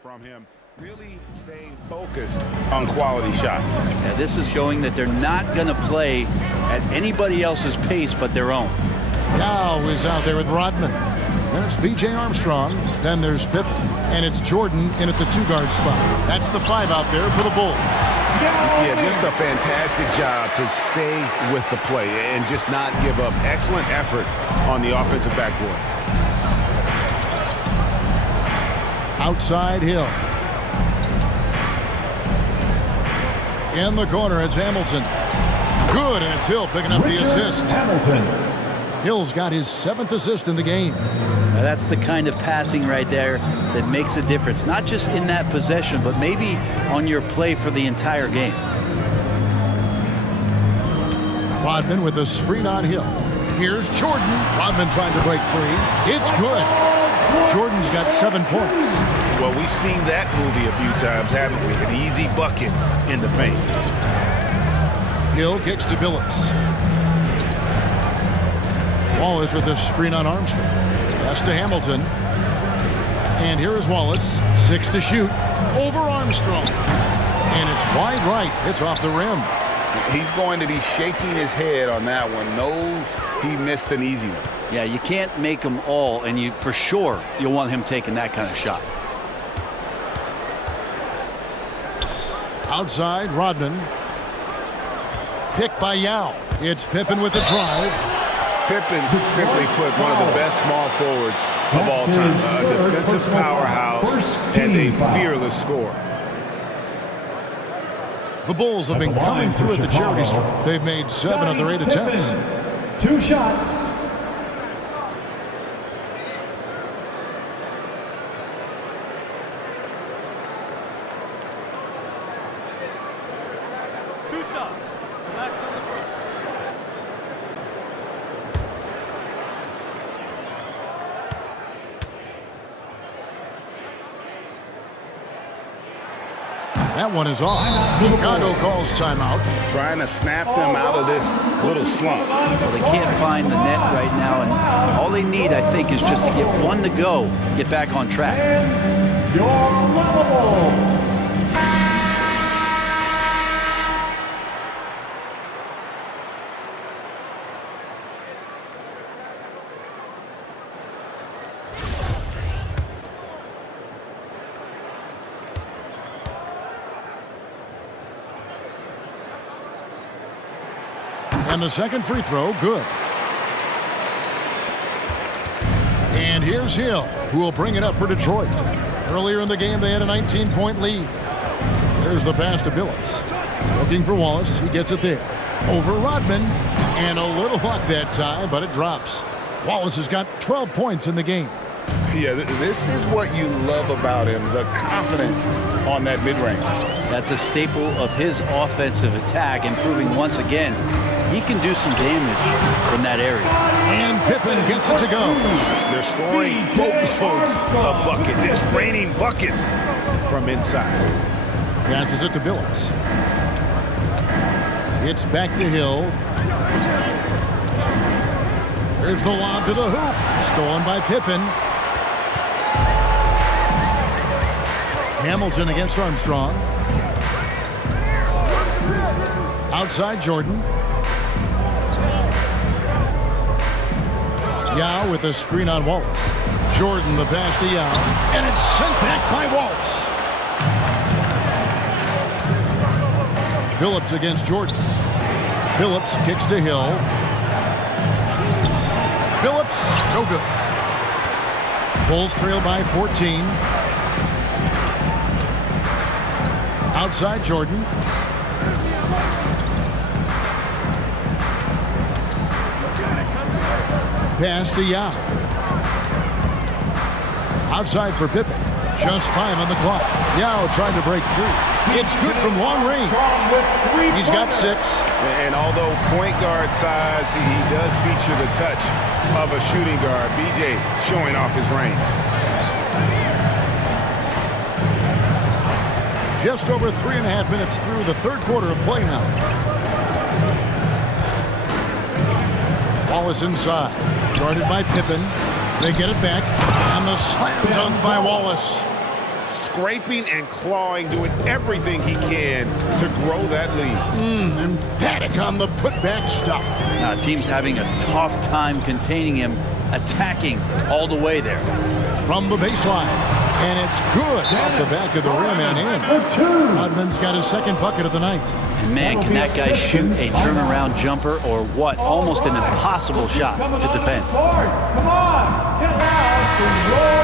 from him, really staying focused on quality shots. Yeah, this is showing that they're not going to play at anybody else's pace but their own. Now is out there with Rodman. Then it's B.J. Armstrong. Then there's Pippen. And it's Jordan in at the two-guard spot. That's the 5 out there for the Bulls. Yeah, just a fantastic job to stay with the play and just not give up. Excellent effort on the offensive backboard. Outside Hill. In the corner, it's Hamilton. Good, and it's Hill picking up the assist. Hill's got his 7th assist in the game. Now that's the kind of passing right there that makes a difference, not just in that possession, but maybe on your play for the entire game. Rodman with a screen on Hill. Here's Jordan. Rodman trying to break free. It's good. Jordan's got 7 points. Well, we've seen that movie a few times, haven't we? An easy bucket in the paint. Hill kicks to Billups. Wallace with the screen on Armstrong. Pass to Hamilton. And here is Wallace. 6 to shoot. Over Armstrong. And it's wide right. It's off the rim. He's going to be shaking his head on that one. Knows he missed an easy one. Yeah, you can't make them all, and you for sure you'll want him taking that kind of shot. Outside, Rodman. Picked by Yao. It's Pippen with the drive. Pippen, simply put, one of the best small forwards of all time. A defensive powerhouse and a fearless scorer. The Bulls have been coming through at the charity stripe. They've made 7 of their 8 attempts. 2 shots. That one is off. Chicago calls timeout. Trying to snap them out of this little slump. Well, they can't find the net right now, and all they need, I think, is just to get one to go, get back on track. Your level. And the second free throw, good. And here's Hill, who will bring it up for Detroit. Earlier in the game, they had a 19-point lead. There's the pass to Billups. Looking for Wallace. He gets it there. Over Rodman. And a little luck that time, but it drops. Wallace has got 12 points in the game. Yeah, this is what you love about him, the confidence on that mid-range. That's a staple of his offensive attack, and proving once again he can do some damage from that area. And Pippen gets it to go. They're scoring boatloads of buckets. It's raining buckets from inside. Passes it to Billups. It's back to Hill. There's the lob to the hoop. Stolen by Pippen. Hamilton against Armstrong. Outside Jordan. Yao with a screen on Wallace. Jordan the pass to Yao. And it's sent back by Wallace. Billups against Jordan. Billups kicks to Hill. Billups, no good. Bulls trail by 14. Outside Jordan. Pass to Yao. Outside for Pippen. Just 5 on the clock. Yao trying to break free. It's good from long range. He's got 6. And although point guard size, he does feature the touch of a shooting guard. BJ showing off his range. Just over 3.5 minutes through the third quarter of play now. Wallace inside. Guarded by Pippen. They get it back. And the slam dunk by Wallace. scraping and clawing, doing everything he can to grow that lead. Emphatic on the putback stuff. Now, team's having a tough time containing him, attacking all the way there. From the baseline, and it's good off the back of the rim and in. Rodman's got his second bucket of the night. And man, can that guy shoot a turnaround jumper or what? Almost an impossible shot to defend. Come on, get out to your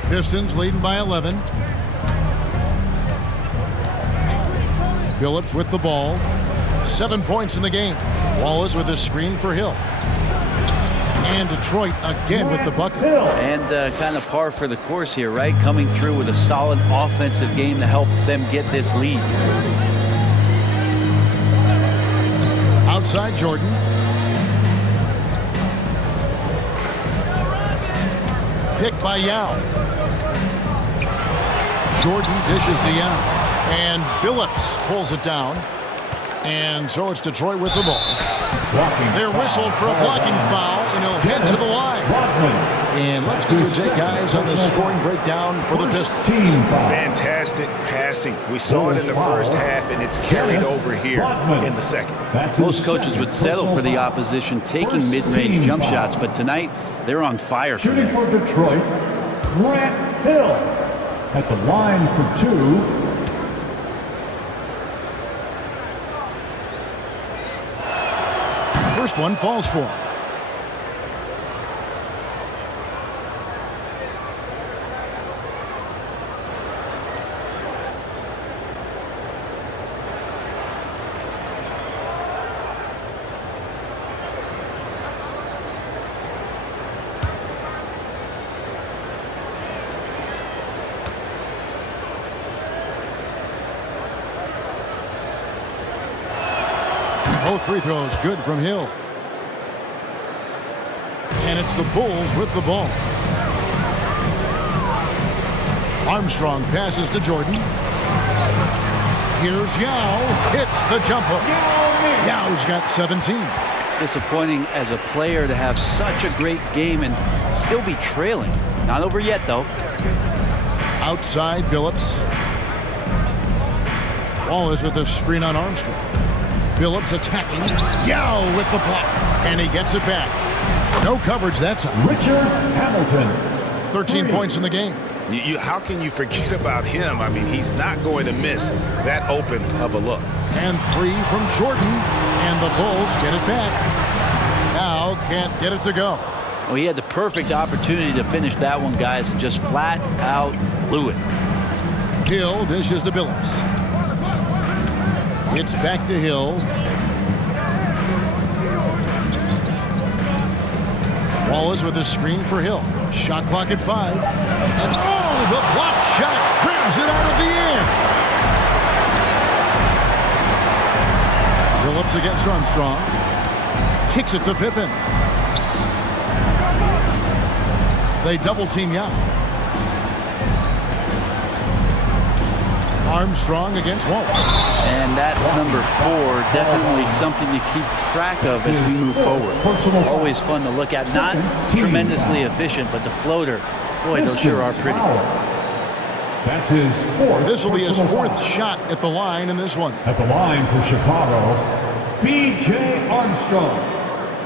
lovable. Pistons leading by 11. Billups with the ball. 7 points in the game. Wallace with a screen for Hill. And Detroit again with the bucket. And kind of par for the course here, right? Coming through with a solid offensive game to help them get this lead. Outside Jordan. Picked by Yao. Jordan dishes to Yao. And Billups pulls it down. And so it's Detroit with the ball. They're whistled for a blocking foul, and he'll head to the line. And let's go take guys on the scoring breakdown for the Pistons. Fantastic passing. We saw it in the first half, and it's carried over here in the second. Most coaches would settle for the opposition taking mid-range jump shots, but tonight they're on fire. Shooting for Detroit, Grant Hill at the line for two. First one falls for him. Both free throws good from Hill. And it's the Bulls with the ball. Armstrong passes to Jordan. Here's Yao. Hits the jumper. Yao's got 17. Disappointing as a player to have such a great game and still be trailing. Not over yet, though. Outside Billups. Wallace with a screen on Armstrong. Billups attacking. Yao with the block. And he gets it back. No coverage that time. Richard Hamilton. 13 points in the game. How can you forget about him? I mean, he's not going to miss that open of a look. And three from Jordan. And the Bulls get it back. Now can't get it to go. Well, he had the perfect opportunity to finish that one, guys, and just flat out blew it. Hill dishes to Billups. It's back to Hill. Wallace with a screen for Hill. Shot clock at 5. And oh, the block shot grabs it out of the air. Billups against Armstrong. Kicks it to Pippen. They double team Yao. Armstrong against Wallace. And that's number 4. Definitely something to keep track of as we move forward. Always fun to look at. Not tremendously efficient, but the floater, boy, those sure are pretty. That's his fourth. This will be his 4th shot at the line in this one. At the line for Chicago, B.J. Armstrong.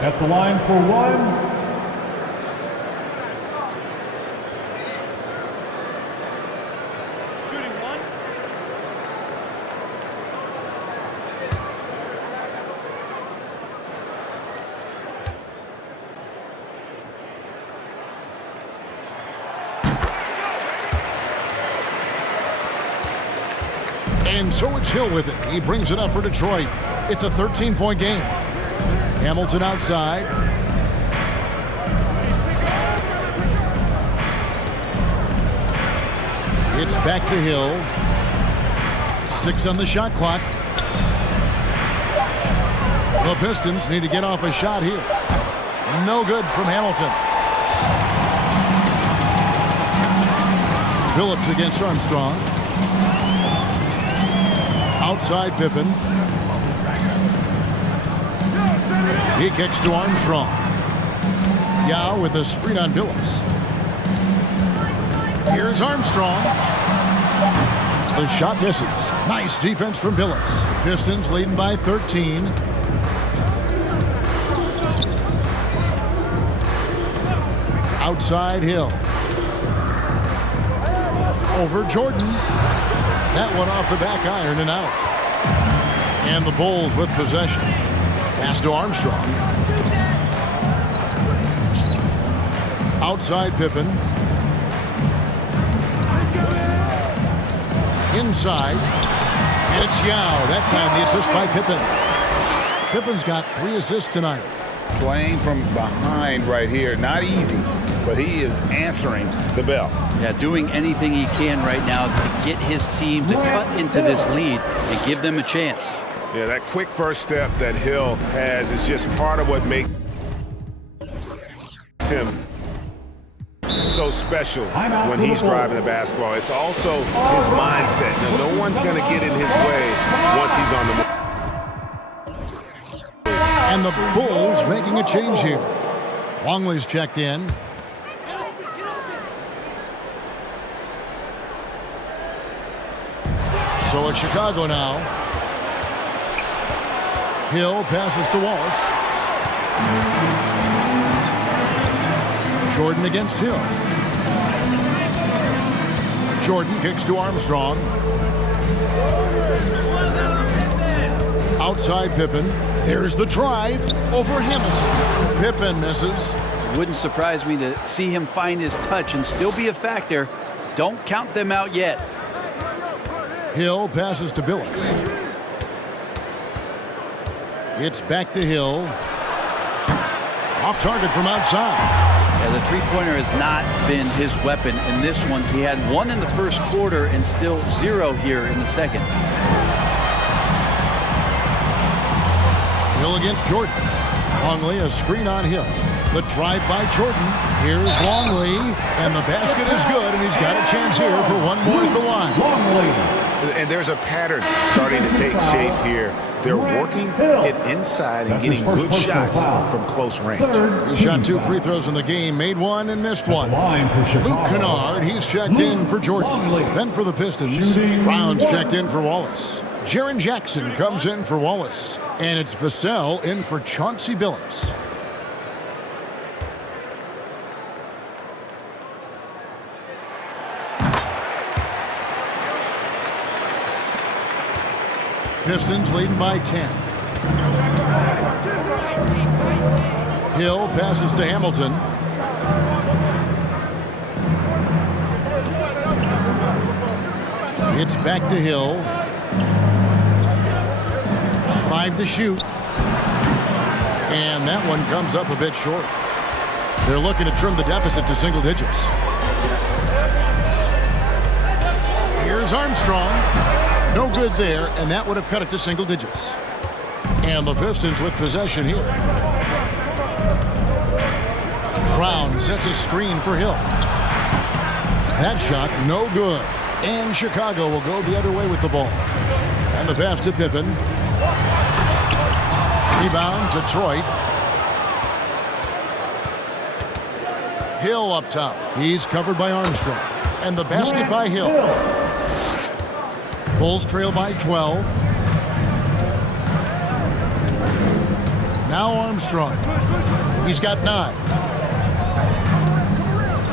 At the line for one. And so it's Hill with it. He brings it up for Detroit. It's a 13-point game. Hamilton outside. It's back to Hill. 6 on the shot clock. The Pistons need to get off a shot here. No good from Hamilton. Billups against Armstrong. Outside Pippen. He kicks to Armstrong. Yao with a screen on Billups. Here's Armstrong. The shot misses. Nice defense from Billups. Pistons leading by 13. Outside Hill. Over Jordan. That one off the back iron and out. And the Bulls with possession. Pass to Armstrong. Outside Pippen. Inside. And it's Yao. That time the assist by Pippen. Pippen's got 3 assists tonight. Playing from behind right here. Not easy, but he is answering the bell. Yeah, doing anything he can right now to get his team to cut into this lead and give them a chance. Yeah, that quick first step that Hill has is just part of what makes him so special when he's driving the basketball. It's also his mindset. Now, no one's going to get in his way once he's on the move. And the Bulls making a change here. Longley's checked in. So it's Chicago now. Hill passes to Wallace. Jordan against Hill. Jordan kicks to Armstrong. Outside Pippen. There's the drive over Hamilton. Pippen misses. Wouldn't surprise me to see him find his touch and still be a factor. Don't count them out yet. Hill passes to Billups. It's back to Hill. Off target from outside. Yeah, the three-pointer has not been his weapon in this one. He had 1 in the first quarter and still 0 here in the second. Hill against Jordan. Longley, a screen on Hill. The drive by Jordan. Here's Longley, and the basket is good, and he's got a chance here for one more at the line. And there's a pattern starting to take shape here. They're working it inside and getting good shots from close range. He shot 2 free throws in the game, made 1 and missed 1. Luke Kennard, he's checked in for Jordan. Then for the Pistons, Brown's checked in for Wallace. Jaren Jackson comes in for Wallace. And it's Vassell in for Chauncey Billups. Pistons leading by 10. Hill passes to Hamilton. It's back to Hill. 5 to shoot. And that one comes up a bit short. They're looking to trim the deficit to single digits. Here's Armstrong. No good there, and that would have cut it to single digits. And the Pistons with possession here. Brown sets a screen for Hill. That shot, no good. And Chicago will go the other way with the ball. And the pass to Pippen. Rebound, Detroit. Hill up top. He's covered by Armstrong. And the basket by Hill. Bulls trail by 12. Now Armstrong. He's got 9.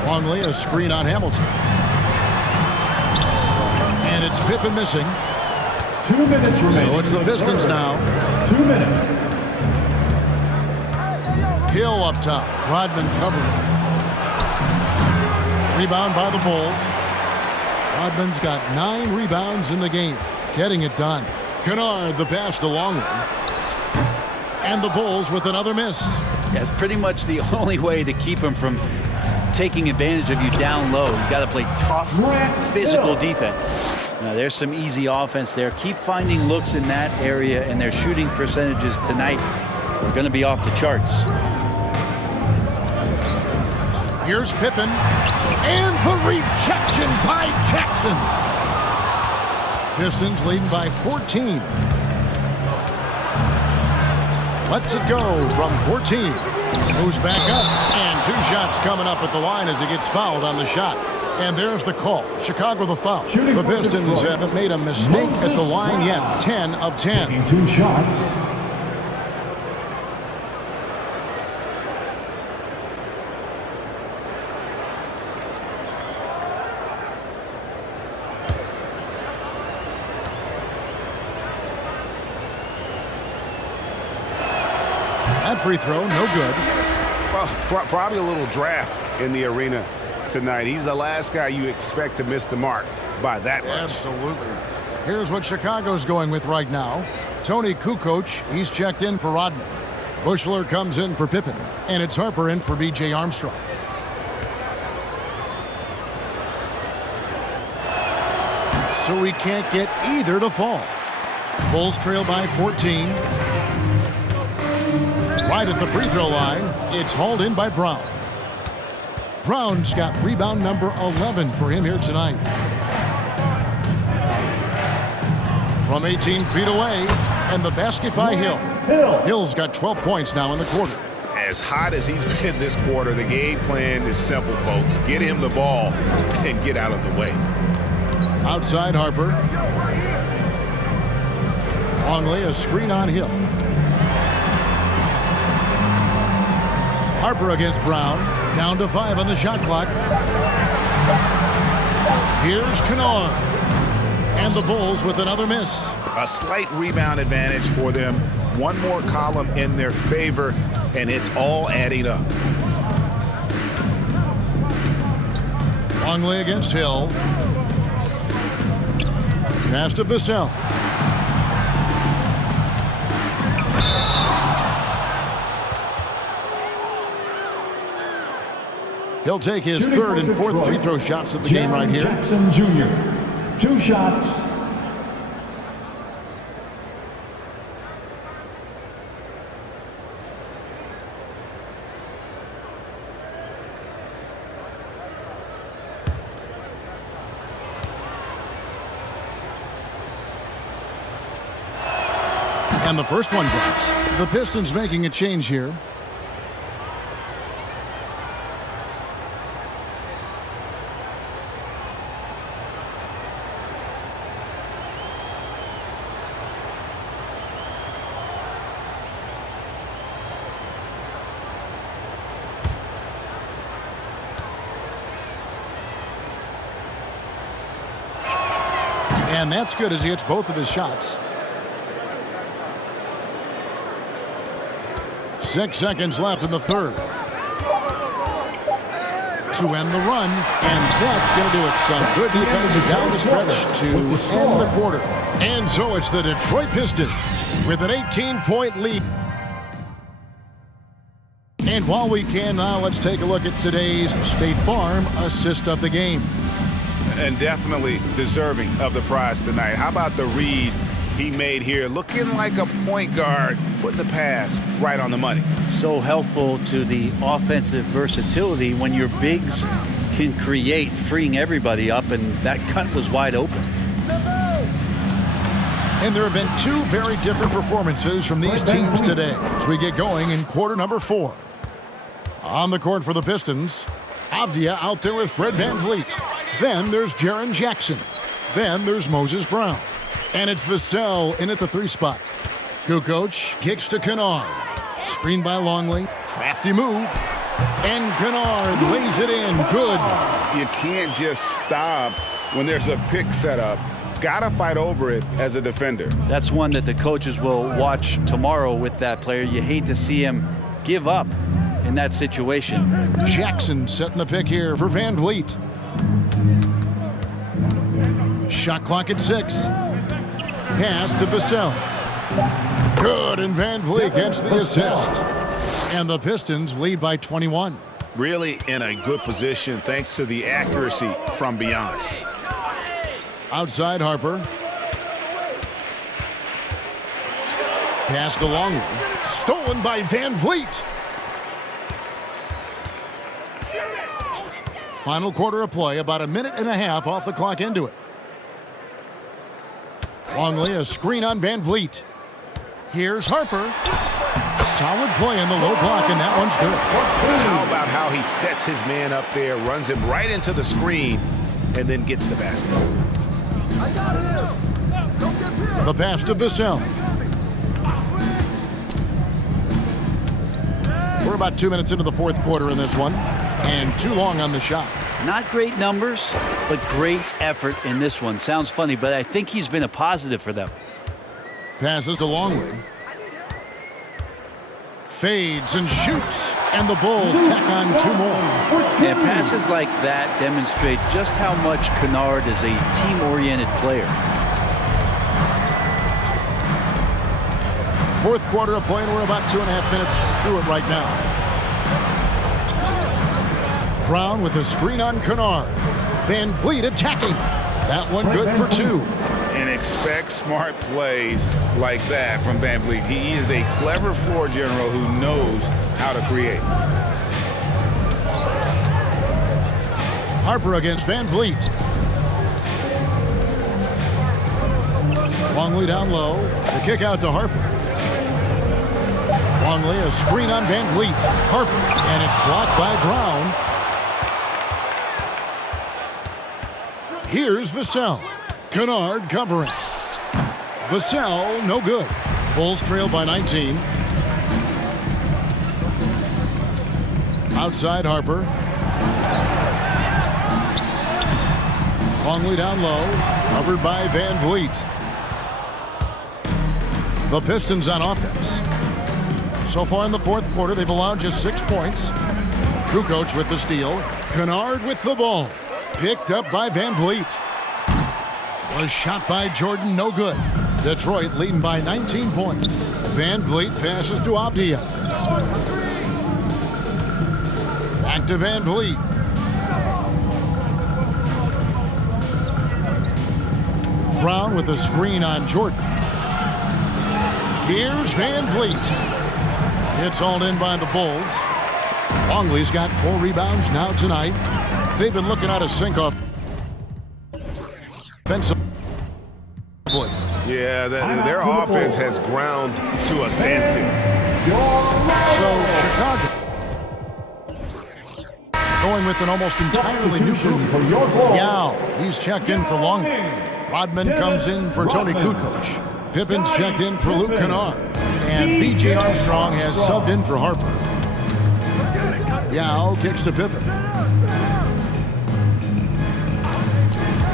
Longley, a screen on Hamilton. And it's Pippen missing. 2 minutes remaining. So it's the Pistons now. 2 minutes. Hill up top. Rodman covering. Rebound by the Bulls. Rodman's got 9 rebounds in the game. Getting it done. Kennard, the pass to Longley. And the Bulls with another miss. Yeah, it's pretty much the only way to keep him from taking advantage of you down low. You got to play tough, physical defense. Now, there's some easy offense there. Keep finding looks in that area, and their shooting percentages tonight are going to be off the charts. Here's Pippen. And the rejection by Jackson. Pistons leading by 14. Lets it go from 14. Moves back up, and 2 shots coming up at the line as he gets fouled on the shot. And there's the call. Chicago the foul. The Pistons haven't made a mistake at the line yet. 10 of 10. 2 shots. That free throw, no good. Well, probably a little draft in the arena tonight. He's the last guy you expect to miss the mark by that much. Absolutely. Here's what Chicago's going with right now. Tony Kukoc, he's checked in for Rodman. Bushler comes in for Pippen. And it's Harper in for B.J. Armstrong. So we can't get either to fall. Bulls trail by 14. Right at the free throw line, it's hauled in by Brown. Brown's got rebound number 11 for him here tonight. From 18 feet away, and the basket by Hill. Hill's got 12 points now in the quarter. As hot as he's been this quarter, the game plan is simple, folks. Get him the ball and get out of the way. Outside Harper. Longley, a screen on Hill. Harper against Brown. Down to 5 on the shot clock. Here's Kennard. And the Bulls with another miss. A slight rebound advantage for them. One more column in their favor, and it's all adding up. Longley against Hill. Pass to Vassell. He'll take his third and fourth free throw shots of the game right here. Jackson Jr. 2 shots. And the first one drops. The Pistons making a change here. And that's good as he hits both of his shots. 6 seconds left in the third. To end the run, and that's going to do it. Some good defense down the stretch to end the quarter. And so it's the Detroit Pistons with an 18-point lead. And while we can now, let's take a look at today's State Farm assist of the game. And definitely deserving of the prize tonight. How about the read he made here? Looking like a point guard, putting the pass right on the money. So helpful to the offensive versatility when your bigs can create, freeing everybody up, and that cut was wide open. And there have been 2 very different performances from these teams today as we get going in quarter number 4. On the court for the Pistons, Avdia out there with Fred VanVleet. Then there's Jaren Jackson. Then there's Moses Brown. And it's Vassell in at the 3 spot. Kukoc kicks to Kennard. Screened by Longley. Crafty move. And Kennard lays it in. Good. You can't just stop when there's a pick set up. Gotta fight over it as a defender. That's one that the coaches will watch tomorrow with that player. You hate to see him give up in that situation. Jackson setting the pick here for VanVleet. Shot clock at 6. Pass to Vassell. Good, and VanVleet gets the assist. And the Pistons lead by 21. Really in a good position thanks to the accuracy from beyond. Outside Harper. Pass to Longley. Stolen by VanVleet. Final quarter of play, about a minute and a half off the clock into it. Longley, a screen on VanVleet. Here's Harper. Solid play in the low block, and that one's good. How about how he sets his man up there, runs him right into the screen, and then gets the basket. I got him. The pass to Vassell. We're about 2 minutes into the fourth quarter in this one, and too long on the shot. Not great numbers, but great effort in this one. Sounds funny, but I think he's been a positive for them. Passes to Longley. Fades and shoots, and the Bulls tack on 2 more. And passes like that demonstrate just how much Kennard is a team-oriented player. Fourth quarter of play, and we're about 2.5 minutes through it right now. Brown with a screen on Kennard. Van Vliet attacking. That one good for 2. And expect smart plays like that from Van Vliet. He is a clever floor general who knows how to create. Harper against Van Vliet. Longley down low. The kick out to Harper. Longley, a screen on Van Vliet. Harper, and it's blocked by Brown. Here's Vassell. Kennard covering. Vassell, no good. Bulls trail by 19. Outside Harper. Longley down low. Covered by Van Vliet. The Pistons on offense. So far in the fourth quarter, they've allowed just 6 points. Kukoc with the steal. Kennard with the ball. Picked up by Van Vliet. Was shot by Jordan, no good. Detroit leading by 19 points. Van Vliet passes to Avdia. Back to Van Vliet. Brown with a screen on Jordan. Here's Van Vliet. It's hauled in by the Bulls. Longley's got 4 rebounds now tonight. They've been looking at a sink-off offensively. Yeah, their offense has ground to a standstill. So Chicago going with an almost entirely new group. Yao, he's checked in for Longley. Rodman comes in for Tony Kukoc. Pippen's checked in for Luke Kennard. And B.J. Armstrong has subbed in for Harper. Yao kicks to Pippen.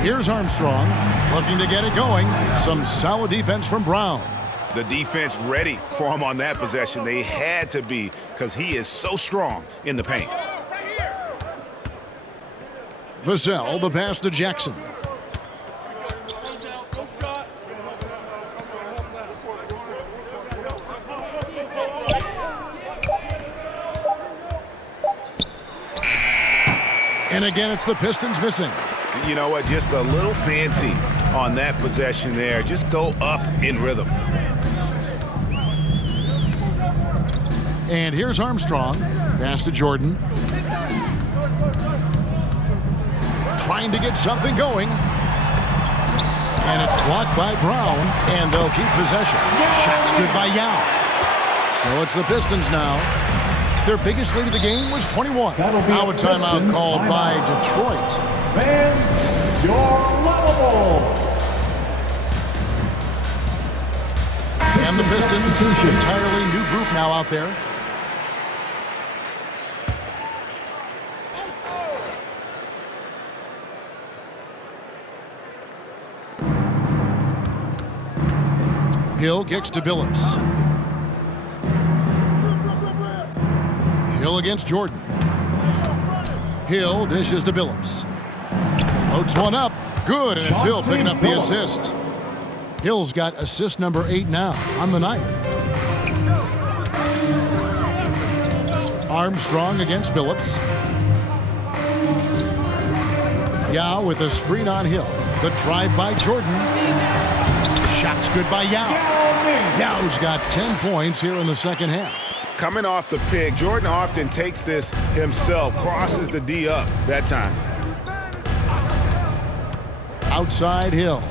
Here's Armstrong looking to get it going. Some solid defense from Brown. The defense ready for him on that possession. They had to be because he is so strong in the paint. Vassell, the pass to Jackson. And again, it's the Pistons missing. You know what? Just a little fancy on that possession there. Just go up in rhythm. And here's Armstrong. Pass to Jordan. Trying to get something going. And it's blocked by Brown. And they'll keep possession. Shot's good by Yao. So it's the Pistons now. Their biggest lead of the game was 21. Now a timeout called by Detroit. Fans, you're lovable. And the Pistons, entirely new group now out there. Hill kicks to Billups. Hill against Jordan. Hill dishes to Billups. Floats one up. Good, and it's Hill picking up the assist. Hill's got assist number 8 now on the night. Armstrong against Billups. Yao with a screen on Hill. The drive by Jordan. Shot's good by Yao. Yao's got 10 points here in the second half. Coming off the pick, Jordan often takes this himself, crosses the D up that time. Outside Hill.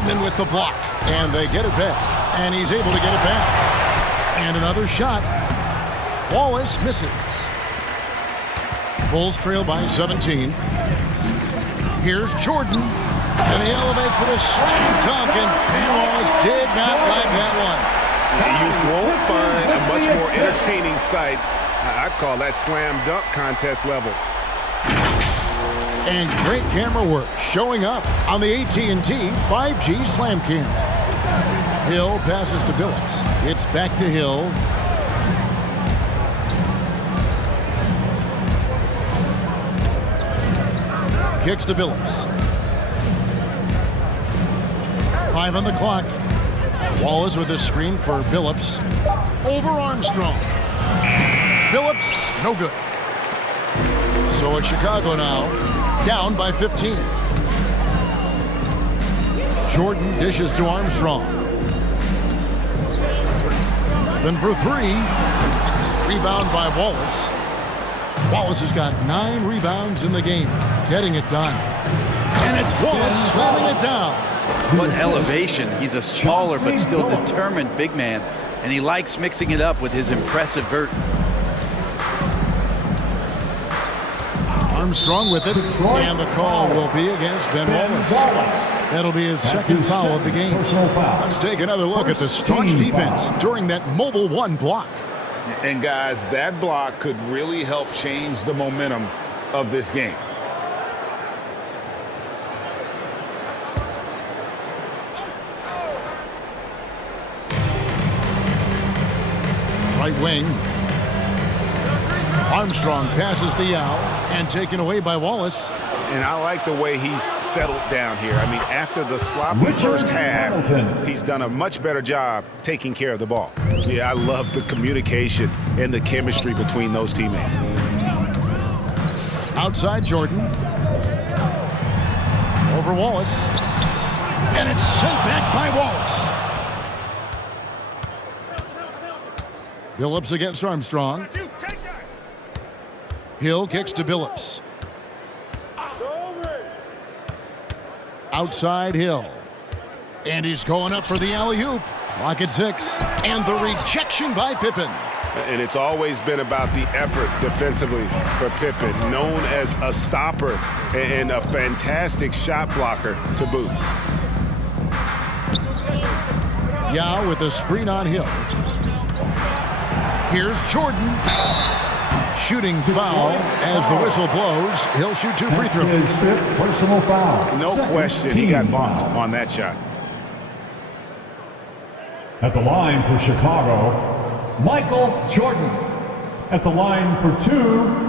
Rodman with the block. And they get it back. And he's able to get it back. And another shot. Wallace misses. Bulls trail by 17. Here's Jordan. And he elevates with a slam dunk. And Ben Wallace did not like that one. You won't find a much more entertaining sight. I'd call that slam dunk contest level. And great camera work showing up on the AT&T 5G Slam Cam. Hill passes to Billups. It's back to Hill. Kicks to Billups. 5 on the clock. Wallace with a screen for Billups. Over Armstrong. Billups, no good. So it's Chicago now, down by 15. Jordan dishes to Armstrong. Then for 3. Rebound by Wallace. Wallace has got 9 rebounds in the game, getting it done. And it's Wallace slamming it down. What elevation. He's a smaller but still determined big man, and he likes mixing it up with his impressive vert. Armstrong with it, and the call will be against Ben Wallace. That'll be his second foul of the game. Let's take another look at the staunch defense during that mobile 1 block. And guys, that block could really help change the momentum of this game. Right wing. Armstrong passes to Yao and taken away by Wallace. And I like the way he's settled down here. I mean, after the sloppy first half, he's done a much better job taking care of the ball. Yeah, I love the communication and the chemistry between those teammates. Outside Jordan. Over Wallace. And it's sent back by Wallace. Billups against Armstrong. Hill kicks to Billups. Outside Hill. And he's going up for the alley-oop. Clock at 6. And the rejection by Pippen. And it's always been about the effort defensively for Pippen, known as a stopper and a fantastic shot blocker to boot. Yao with a screen on Hill. Here's Jordan. Shooting foul as the whistle blows. He'll shoot 2 free throws. His 5th personal foul. No question, he got bumped on that shot. At the line for Chicago, Michael Jordan. At the line for 2,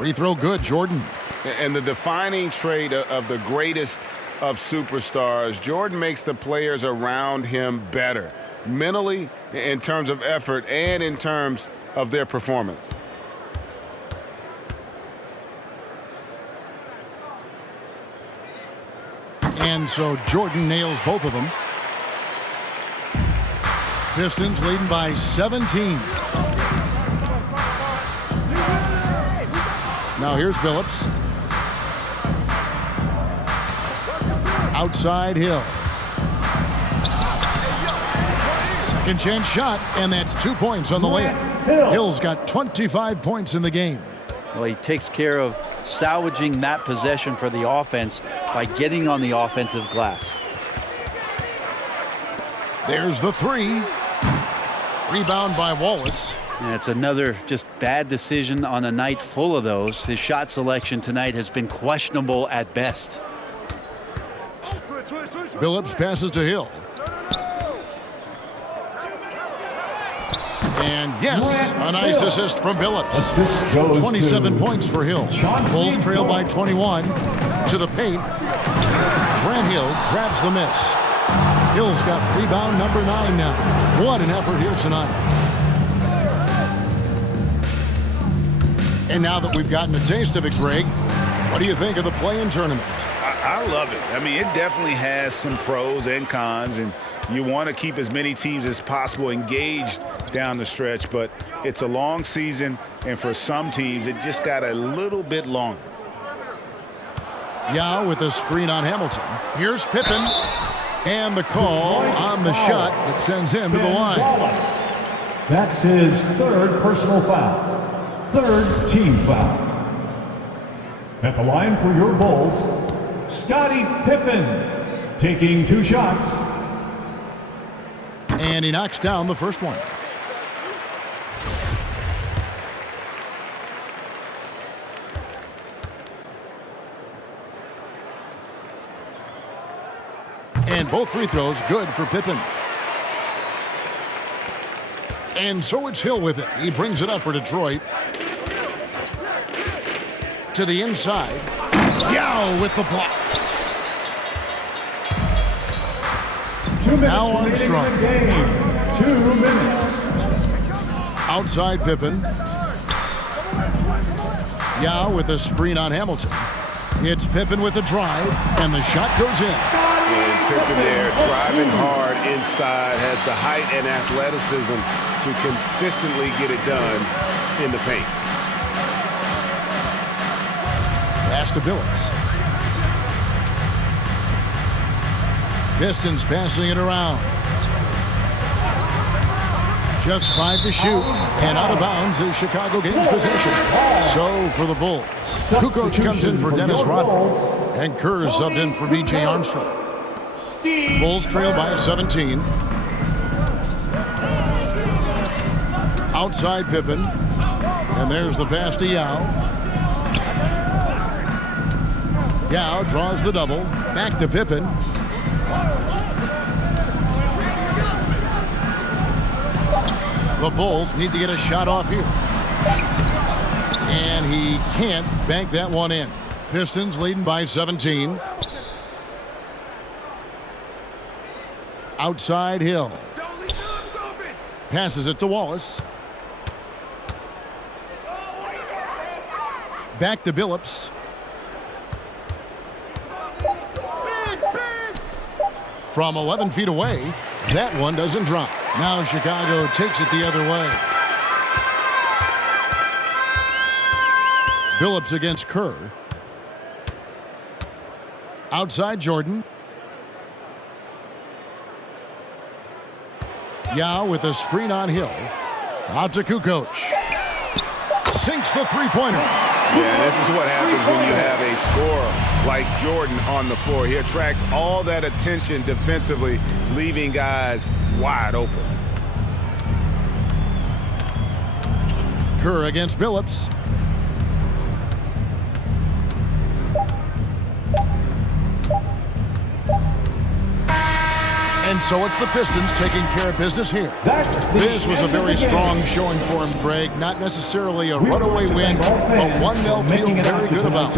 Free throw good, Jordan. And the defining trait of the greatest of superstars, Jordan makes the players around him better, mentally, in terms of effort, and in terms of their performance. And so Jordan nails both of them. Pistons leading by 17. Now here's Billups. Outside Hill. Second chance shot, and that's 2 points on the layup. Hill's got 25 points in the game. Well, he takes care of salvaging that possession for the offense by getting on the offensive glass. There's the 3. Rebound by Wallace. And it's another just bad decision on a night full of those. His shot selection tonight has been questionable at best. Billups passes to Hill. And yes, a nice assist from Billups. 27 points for Hill. Bulls trail by 21. To the paint. Grant Hill grabs the miss. Hill's got rebound number 9 now. What an effort here tonight. And now that we've gotten a taste of it, Greg, what do you think of the play-in tournament? I love it. I mean, it definitely has some pros and cons, and you want to keep as many teams as possible engaged down the stretch, but it's a long season, and for some teams, it just got a little bit longer. Yao with a screen on Hamilton. Here's Pippen. And the call on the shot that sends him to the line. That's his third personal foul. Third team foul. At the line for your Bulls, Scottie Pippen, taking 2 shots. And he knocks down the first one. And both free throws good for Pippen. And so it's Hill with it. He brings it up for Detroit. To the inside. Yao with the block. 2 minutes Now Armstrong. remaining in the game. 2 minutes. Outside Pippen. Yao with a screen on Hamilton. It's Pippen with the drive, and the shot goes in. And Pippen there driving hard inside, has the height and athleticism to consistently get it done in the paint. Pass to Billups. Pistons passing it around. Just 5 to shoot, and out of bounds as Chicago gains possession. So for the Bulls, Kukoc comes in for Dennis Rodman, and Kerr subbed in for B.J. Armstrong. Bulls trail by 17. Outside Pippen, and there's the pass to Yao. Yao draws the double, back to Pippen. The Bulls need to get a shot off here. And he can't bank that one in. Pistons leading by 17. Outside Hill. Passes it to Wallace. Back to Billups. From 11 feet away, that one doesn't drop. Now Chicago takes it the other way. Billups against Kerr. Outside Jordan. Yao with a screen on Hill. Out to Kukoc. Sinks the three-pointer. Yeah, this is what happens when you have a scorer like Jordan on the floor. He attracts all that attention defensively, leaving guys wide open. Kerr against Billups. And so it's the Pistons taking care of business here. This was a very strong showing for him, Greg. Not necessarily a runaway win, but one they'll feel very good about.